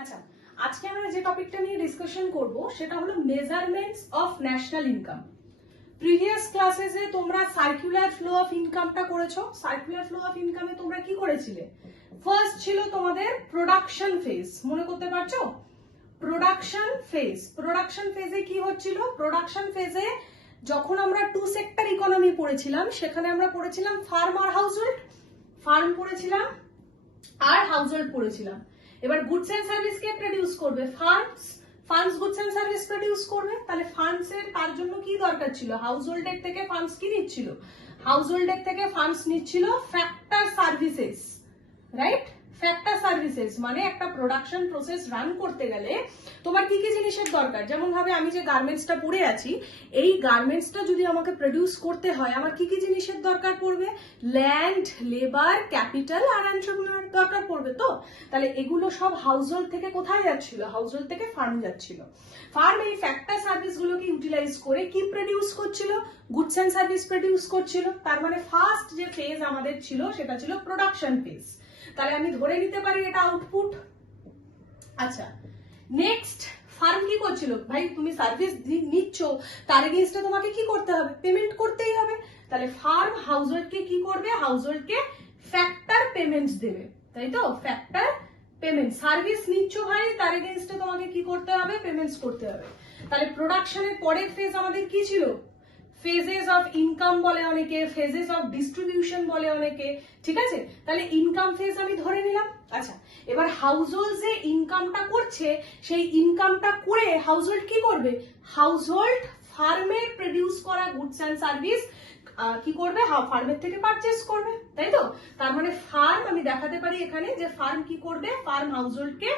আচ্ছা, আজকে আমরা যে টপিকটা নিয়ে ডিসকাশন করব সেটা হলো measurements of national income. Previous ক্লাসেসে তোমরা সার্কুলার ফ্লো অফ ইনকামটা করেছো। সার্কুলার ফ্লো অফ ইনকামে তোমরা কি করেছিলে? ফার্স্ট ছিল তোমাদের প্রোডাকশন ফেজ, মনে করতে পারছো? প্রোডাকশন ফেজ, প্রোডাকশন ফেজে কি হচ্ছিল? প্রোডাকশন ফেজে যখন আমরা টু সেক্টর ইকোনমি পড়েছিলাম সেখানে আমরা পড়েছিলাম ফার্ম আর হাউসহোল্ড, ফার্ম পড়েছিলাম আর হাউসহোল্ড পড়েছিলাম। এবার গুডস এন্ড সার্ভিস কে প্রোডিউস করবে? Firms, firms goods and service produce করবে। তাহলে ফার্মস এর তার জন্য কি দরকার ছিল? হাউসহোল্ডের থেকে ফার্মস কি নিচ্ছিল? হাউসহোল্ডের থেকে ফার্মস নিচ্ছিল factor services, right? Factor services মানে একটা প্রোডাকশন প্রসেস রান করতে গেলে তোমার কি কি জিনিসের দরকার? যেমন ভাবে আমি যে গার্মেন্টসটা পরে আছি, এই গার্মেন্টসটা যদি আমাকে প্রোডিউস করতে হয় আমার কি কি জিনিসের দরকার পড়বে? ল্যান্ড, লেবার, ক্যাপিটাল আর এন্ট্রপ্রেনিউর দরকার পড়বে। তো তাহলে এগুলো সব হাউসহোল্ড থেকে কোথায় যাচ্ছিল? হাউসহোল্ড থেকে ফার্ম যাচ্ছিল। ফার্ম এই ফ্যাক্টর সার্ভিস গুলোকে ইউটিলাইজ করে কি প্রোডিউস করছিল? গুডস এন্ড সার্ভিস প্রোডিউস করছিল। তার মানে ফার্স্ট যে ফেজ আমাদের ছিল সেটা ছিল প্রোডাকশন ফেজ। তাহলে আমি ধরে নিতে পারি এটা আউটপুট। আচ্ছা, নেক্সট ফার্ম কি করছিল? ভাই তুমি সার্ভিস নিচ্ছ, তার এগেইনস্টে তোমাকে কি করতে হবে? পেমেন্ট করতেই হবে। তাহলে ফার্ম হাউসহোল্ডকে কি করবে? হাউসহোল্ডকে ফ্যাক্টর পেমেন্টস দেবে, তাই তো? ফ্যাক্টর পেমেন্ট, সার্ভিস নিচ্ছ ভাই, তার এগেইনস্টে তোমাকে কি করতে হবে? পেমেন্টস করতে হবে। তাহলে প্রোডাকশনের পরের ফেজ আমাদের কি ছিল? ফেজেস অফ ইনকাম বলে অনেকে, ফেজেস অফ ডিস্ট্রিবিউশন বলে অনেকে, ঠিক আছে? তাহলে ইনকাম ফেজ আমি ধরে নিলাম। আচ্ছা, এবার হাউসহোল্ড যে ইনকামটা করছে সেই ইনকামটা করে হাউসহোল্ড কি করবে? হাউসহোল্ড ফার্মের প্রডিউস করা গুডস অ্যান্ড সার্ভিস কি করবে? ফার্মের থেকে পারচেস করবে, তাই তো? তার মানে ফার্ম আমি দেখাতে পারি এখানে যে ফার্ম কি করবে? ফার্ম হাউসহোল্ডকে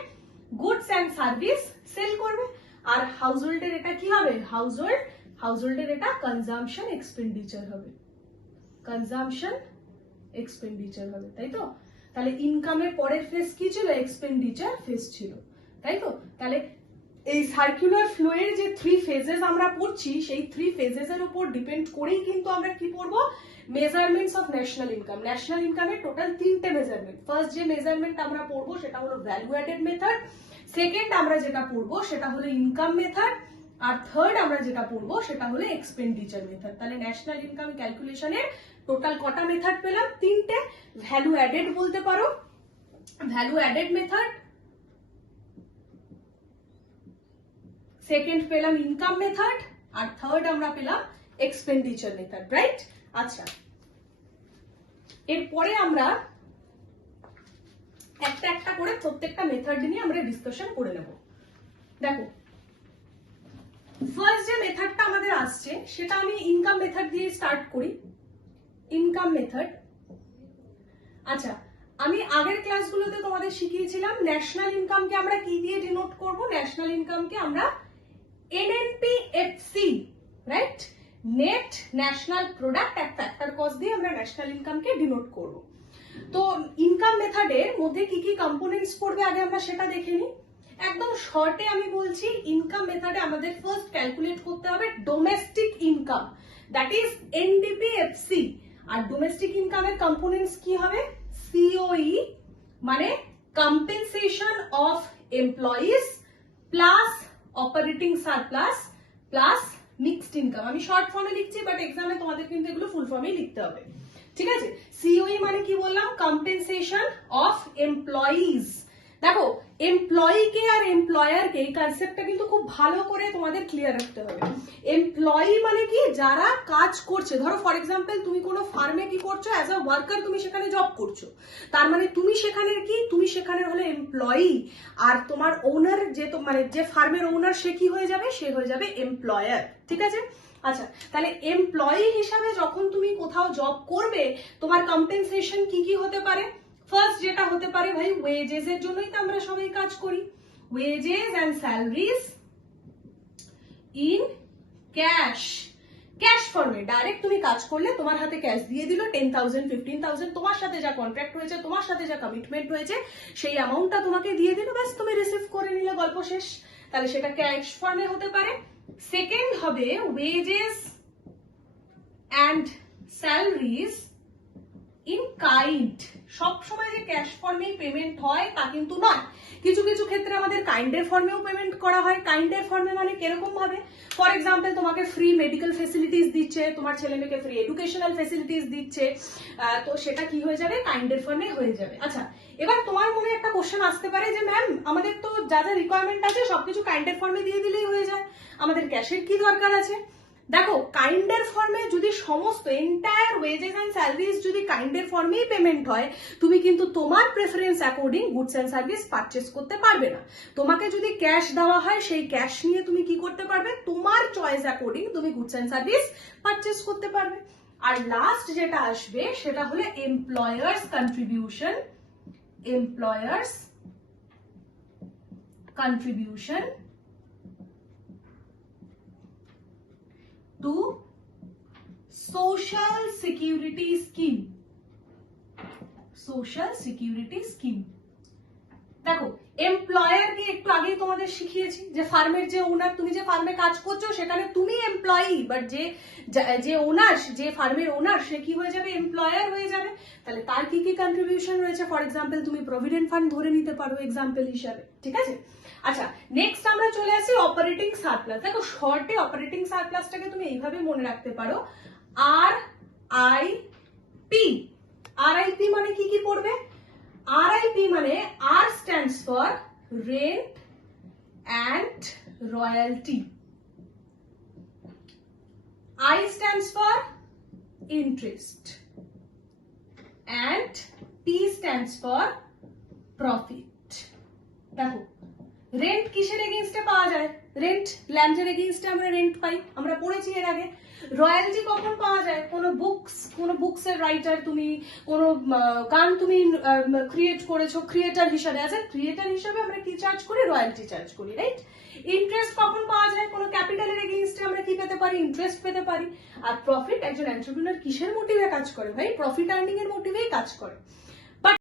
গুডস অ্যান্ড সার্ভিস সেল করবে। আর হাউসহোল্ডের এটা কি হবে? হাউসহোল্ডের এটা কনজাম্পশন এক্সপেন্ডিচার হবে, কনজাম্পশন এক্সপেন্ডিচার হবে, তাই তো? তাহলে ইনকামের পরের ফেজ কি ছিল? এক্সপেন্ডিচার ফেজ ছিল, তাই তো? তাহলে এই সার্কুলার ফ্লো এর যে থ্রি ফেজেস আমরা পড়ছি সেই থ্রি ফেজেস এর উপর ডিপেন্ড করেই কিন্তু আমরা কি পড়বো? Measurements of national income. National ইনকামের টোটাল তিনটে মেজারমেন্ট। ফার্স্ট যে মেজারমেন্ট আমরা পড়বো সেটা হলো ভ্যালু অ্যাডেড মেথড, সেকেন্ড আমরা যেটা পড়বো সেটা হলো ইনকাম মেথড, আর থার্ড আমরা যেটা পড়বো সেটা হলো এক্সপেন্ডিচার মেথড। তাহলে ন্যাশনাল ইনকাম ক্যালকুলেশনের টোটাল কটা মেথড পেলাম? তিনটে। ভ্যালু অ্যাডেড বলতে পারো, ভ্যালু অ্যাডেড মেথড, সেকেন্ড পেলাম ইনকাম মেথড, আর থার্ড আমরা পেলাম এক্সপেন্ডিচার মেথড, রাইট? আচ্ছা, এরপরে আমরা একটা একটা করে প্রত্যেকটা মেথড নিয়ে আমরা ডিসকাশন করে নেব। দেখো, ফার্স্ট যে মেথডটা আমাদের আসছে সেটা আমি ইনকাম মেথড দিয়ে স্টার্ট করি। Income method. আচ্ছা, আমি আগের ক্লাসগুলোতে তোমাদের শিখিয়েছিলাম ন্যাশনাল ইনকামকে আমরা কি দিয়ে ডিনোট করব? ন্যাশনাল ইনকামকে আমরা NNPFC, right? Net national product at factor cost দিয়ে আমরা ন্যাশনাল ইনকামকে ডিনোট করব। তো ইনকাম মেথডের মধ্যে কি কি কম্পোনেন্টস পড়বে আগে আমরা সেটা দেখে নিই। একদম শর্টে আমি বলছি, ইনকাম মেথডে আমাদের ফার্স্ট ক্যালকুলেট করতে হবে domestic income, that is NDPFC। আর ডোমেস্টিক ইনকামের কম্পোনেন্টস কি হবে? COE মানে compensation of employees plus operating surplus plus mixed income. আমি শর্ট ফর্মে লিখছি, বাট এক্সামে তোমাদের কিন্তু এগুলো ফুল ফর্মেই লিখতে হবে, ঠিক আছে? COE মানে কি বললাম? Compensation of employees. দেখো, এমপ্লয়িকে আর এমপ্লয়ারকে এই কনসেপ্টটা কিন্তু খুব ভালো করে তোমাদের ক্লিয়ার রাখতে হবে। এমপ্লয়ি মানে কি? যারা কাজ করছে। ধরো ফর এক্সাম্পল তুমি কোনো ফার্মে কি করছো? অ্যাজ আ ওয়ার্কার তুমি সেখানে জব করছো, তার মানে তুমি সেখানে কি? তুমি সেখানে হলে এমপ্লয়ি, আর তোমার ওনার যে মানে যে ফার্মের ওনার সে কি হয়ে যাবে? সে হয়ে যাবে এমপ্লয়ার, ঠিক আছে? আচ্ছা, তাহলে এমপ্লয়ি হিসাবে যখন তুমি কোথাও জব করবে তোমার কম্পেনসেশন কি কি হতে পারে? ফার্স্ট যেটা হতে পারে ভাই, ওয়েজেস এর জন্যই তো আমরা সবাই কাজ করি। Wages and salaries in cash, cash ফর্মে ডাইরেক্ট তুমি কাজ করলে তোমার হাতে ক্যাশ দিয়ে দিল 10,000 15,000, তোমার সাথে যা কন্ট্রাক্ট হয়েছে, তোমার সাথে যা কমিটমেন্ট হয়েছে সেই অ্যামাউন্টটা তোমাকে দিয়ে দিল, ব্যাস তুমি রিসিভ করে নিলে, গল্প শেষ। তাহলে সেটা ক্যাশ ফর্মে হতে পারে। সেকেন্ড হবে wages and salaries in kind. সব সময় যে ক্যাশ ফর্মেই পেমেন্ট হয় তা কিন্তু নয়, কিছু কিছু ক্ষেত্রে আমাদের কাইন্ডের ফর্মেও পেমেন্ট করা হয়। কাইন্ডের ফর্মে মানে কিরকম ভাবে, ফর এক্সাম্পল তোমাকে ফ্রি মেডিকেল ফেসিলিটিস দিচ্ছে, তোমার ছেলে মেয়েকে ফ্রি এডুকেশনাল ফেসিলিটিস দিচ্ছে, তো সেটা কি হয়ে যাবে, কাইন্ডের ফর্মে হয়ে যাবে। আচ্ছা, এবার তোমার মনে একটা কোশ্চেন আসতে পারে যে ম্যাম আমাদের তো যা যা রিকোয়ারমেন্ট আছে সবকিছু কাইন্ডের ফর্মে দিয়ে দিলেই হয়ে যায়, আমাদের ক্যাশের কি দরকার আছে? দেখো, কাইন্ডের ফর্মে যদি সমস্ত এন্টায়ার ওয়েজেস এন্ড স্যালারিজ যদি কাইন্ডের ফর্মেই পেমেন্ট হয়, তুমি কিন্তু তোমার preference according goods and service purchase করতে পারবে না। তোমাকে যদি ক্যাশ দেওয়া হয়, সেই ক্যাশ নিয়ে তুমি কি করতে পারবে, তোমার চয়েস অ্যাকর্ডিং তুমি গুডস এন্ড সার্ভিস পারচেস করতে পারবে। আর লাস্ট যেটা আসবে সেটা হলো employers contribution. Employers contribution to social security scheme। social security scheme, দেখো এমপ্লয়ারকে একটু আগেই তোমাদের শিখিয়েছি যে ফার্মের যে ওনার, তুমি যে ফার্মে কাজ করছো সেখানে তুমি এমপ্লয়ি, বাট যে ওনার, যে ফার্মের ওনার, সে কি হয়ে যাবে, এমপ্লয়ার হয়ে যাবে। তাহলে তার কি কি কন্ট্রিবিউশন রয়েছে, ফর এক্সাম্পল তুমি প্রভিডেন্ট ফান্ড ধরে নিতে পারো এক্সাম্পল হিসাবে, ঠিক আছে। আচ্ছা, নেক্সট আমরা চলে আসি অপারেটিং সারপ্লাস। দেখো শর্টে অপারেটিং সারপ্লাসটাকে তুমি এইভাবে মনে রাখতে পারো, RIP। RIP মানে কি কি পড়বে, RIP মানে R stands for rent and royalty, I stands for interest and P stands for profit। দেখো রেন্ট কিসের এগেইনস্টে পাওয়া যায়, রেন্ট ল্যান্ডের এগেইনস্টে আমরা রেন্ট পাই, আমরা পড়েছি এর আগে। রয়্যালটি কখন পাওয়া যায়, কোনো বুকসের রাইটার, তুমি কোনো গান তুমি ক্রিয়েট করেছো, ক্রিয়েটার হিসাবে, অ্যাজ এ ক্রিয়েটার হিসাবে আমরা কি চার্জ করি, রয়্যালটি চার্জ করি, রাইট। ইন্টারেস্ট কখন পাওয়া যায়, কোনো ক্যাপিটালের এগেইনস্টে আমরা কি পেতে পারি, ইন্টারেস্ট পেতে পারি। আর প্রফিট, একজন এন্টারপ্রেনার কিসের মোটিভে কাজ করে ভাই, প্রফিট আর্নিং এর মোটিভেই কাজ করে।